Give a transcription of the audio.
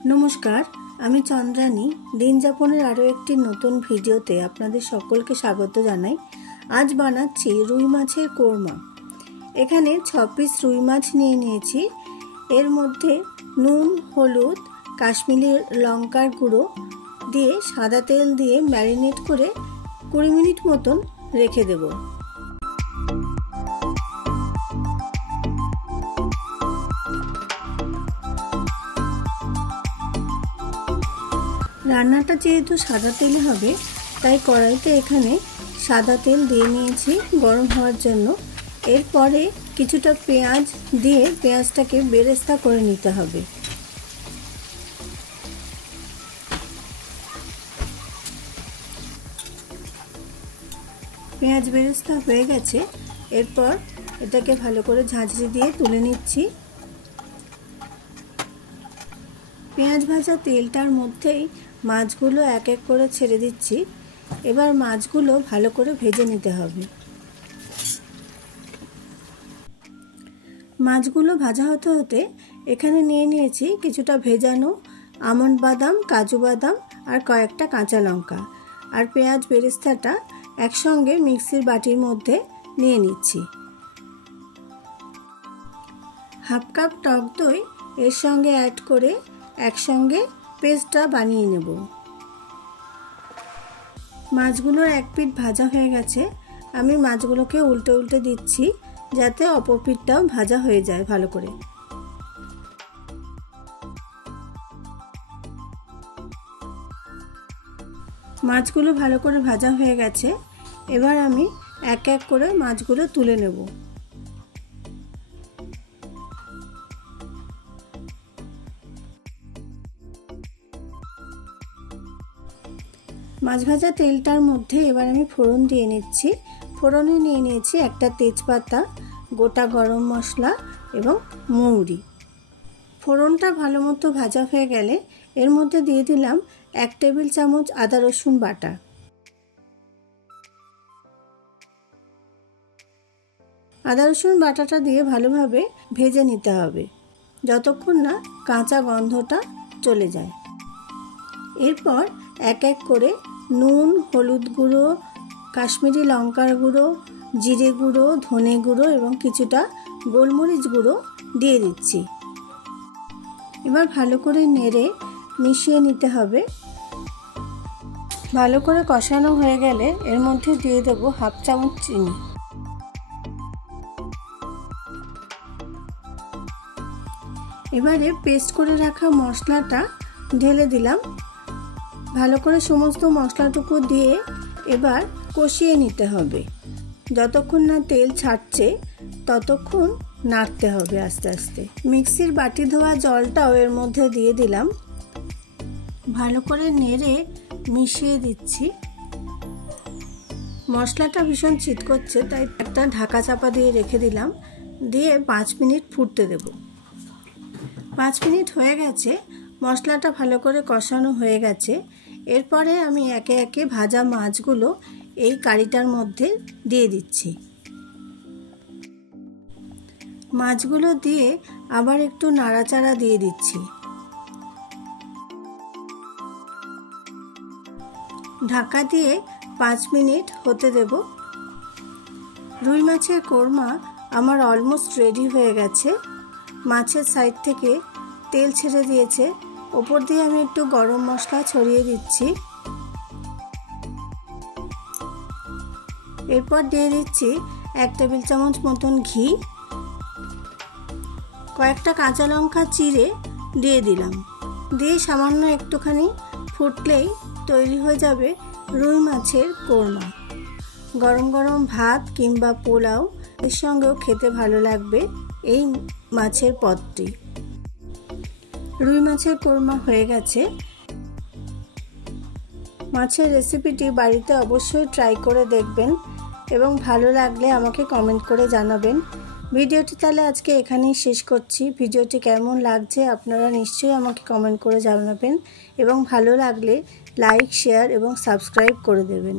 नमस्कार, आमी चंद्रानी दिन जापनेर आरो एकटी नतून भिडियोते आपनादेर सकलके स्वागत जानाई। आज बानाच्छि रुई माछेर कोरमा। एखाने 6 पिस रुई माछ निये नियेछि। एर मध्य नुन, हलुद, काश्मीरी लंकार गुड़ो दिए सादा तेल दिए मैरिनेट करे 20 मिनट मतन रेखे देब। रान्नाटा जेहेतु सादा तेले होबे ताई कड़ाईते एखाने सादा तेल दिए निয়েছি गरम हওয়ার জন্য। एरपरे কিছুটা পেঁয়াজ দিয়ে পেঁয়াজটাকে বেরেস্তা করে নিতে হবে। পেঁয়াজ বেরেস্তা হয়ে গেছে। এরপর এটাকে ভালো করে ঝাঁঝরি দিয়ে তুলে নিচ্ছি। পেঁয়াজ ভাজা তেলটার মধ্যেই মাছগুলো এক এক করে ছেড়ে দিচ্ছি। এবার মাছগুলো ভালো করে ভেজে নিতে হবে। মাছগুলো ভাজা হতে হতে এখানে নিয়ে নিয়েছি কিছুটা ভেজানো আমন্ড বাদাম, কাজু বাদাম আর কয়েকটা কাঁচা লঙ্কা আর পেঁয়াজ বেরেস্তাটা একসঙ্গে মিক্সির বাটির মধ্যে নিয়ে নিচ্ছি। হাফ কাপ টক দই এর সঙ্গে অ্যাড করে একসঙ্গে পেস্টটা বানিয়ে নেব। মাছগুলোর এক পিঠ ভাজা হয়ে গেছে। আমি মাছগুলোকে উল্টে উল্টে দিচ্ছি যাতে অপর পিঠটাও ভাজা হয়ে যায় ভালো করে। মাছগুলো ভালো করে ভাজা হয়ে গেছে। এবার আমি এক এক করে মাছগুলো তুলে নেব। মাছ ভাজা তেলটার মধ্যে এবার আমি ফোড়ন দিয়ে নিচ্ছি। ফোড়নে নিয়ে নিয়েছি একটা তেজপাতা, গোটা গরম মশলা এবং মৌরি। ফোড়নটা ভালো মতো ভাজা হয়ে গেলে এর মধ্যে দিয়ে দিলাম 1 টেবিল চামচ আদা রসুন বাটা। আদা রসুন বাটাটা দিয়ে ভালোভাবে ভেজে নিতে হবে যতক্ষণ না কাঁচা গন্ধটা চলে যায়। এরপর এক এক করে নুন, হলুদ গুঁড়ো, কাশ্মীরি লঙ্কার গুঁড়ো, জিরে গুঁড়ো, ধনে গুঁড়ো এবং কিছুটা গোলমরিচ গুঁড়ো দিয়ে দিচ্ছি। এবার ভালো করে নেড়ে মিশিয়ে নিতে হবে। ভালো করে কষানো হয়ে গেলে এর মধ্যে দিয়ে দেবো হাফ চামচ চিনি। এবারে পেস্ট করে রাখা মশলাটা ঢেলে দিলাম। ভালো করে সমস্ত মশলাটুকু দিয়ে এবার কষিয়ে নিতে হবে। যতক্ষণ না তেল ছাড়ছে ততক্ষণ নাড়তে হবে আস্তে আস্তে। মিক্সির বাটি ধোয়া জলটাও এর মধ্যে দিয়ে দিলাম। ভালো করে নেড়ে মিশিয়ে দিচ্ছি। মশলাটা ভীষণ ছিটকোচ্ছে তাই একটা ঢাকা চাপা দিয়ে রেখে দিলাম। দিয়ে 5 মিনিট ফুটতে দেব। 5 মিনিট হয়ে গেছে। মশলাটা ভালো করে কষানো হয়ে গেছে। এরপরে আমি একে একে ভাজা মাছগুলো এই কারিটার মধ্যে দিয়ে দিচ্ছি। মাছগুলো দিয়ে আবার একটু নাড়াচাড়া দিয়ে দিচ্ছি। ঢাকা দিয়ে 5 মিনিট হতে দেব। রুই মাছের কোরমা আমার অলমোস্ট রেডি হয়ে গেছে। মাছের সাইড থেকে তেল ছেড়ে দিয়েছে। ওপর দিয়ে আমি একটু গরম মশলা ছড়িয়ে দিচ্ছি। এরপর দিয়ে দিচ্ছি 1 টেবিল চামচ মতন ঘি। কয়েকটা কাঁচা লঙ্কা চিড়ে দিয়ে দিলাম। দিয়ে সামান্য একটুখানি ফুটলেই তৈরি হয়ে যাবে রুই মাছের কোরমা। গরম গরম ভাত কিংবা পোলাও এর সঙ্গেও খেতে ভালো লাগবে এই মাছের পদটি। রুই মাছের কোরমা হয়ে গেছে। মাছের রেসিপিটি বাড়িতে অবশ্যই ট্রাই করে দেখবেন এবং ভালো লাগলে আমাকে কমেন্ট করে জানাবেন। ভিডিওটি তাহলে আজকে এখানেই শেষ করছি। ভিডিওটি কেমন লাগছে আপনারা নিশ্চয়ই আমাকে কমেন্ট করে জানাবেন এবং ভালো লাগলে লাইক, শেয়ার এবং সাবস্ক্রাইব করে দেবেন।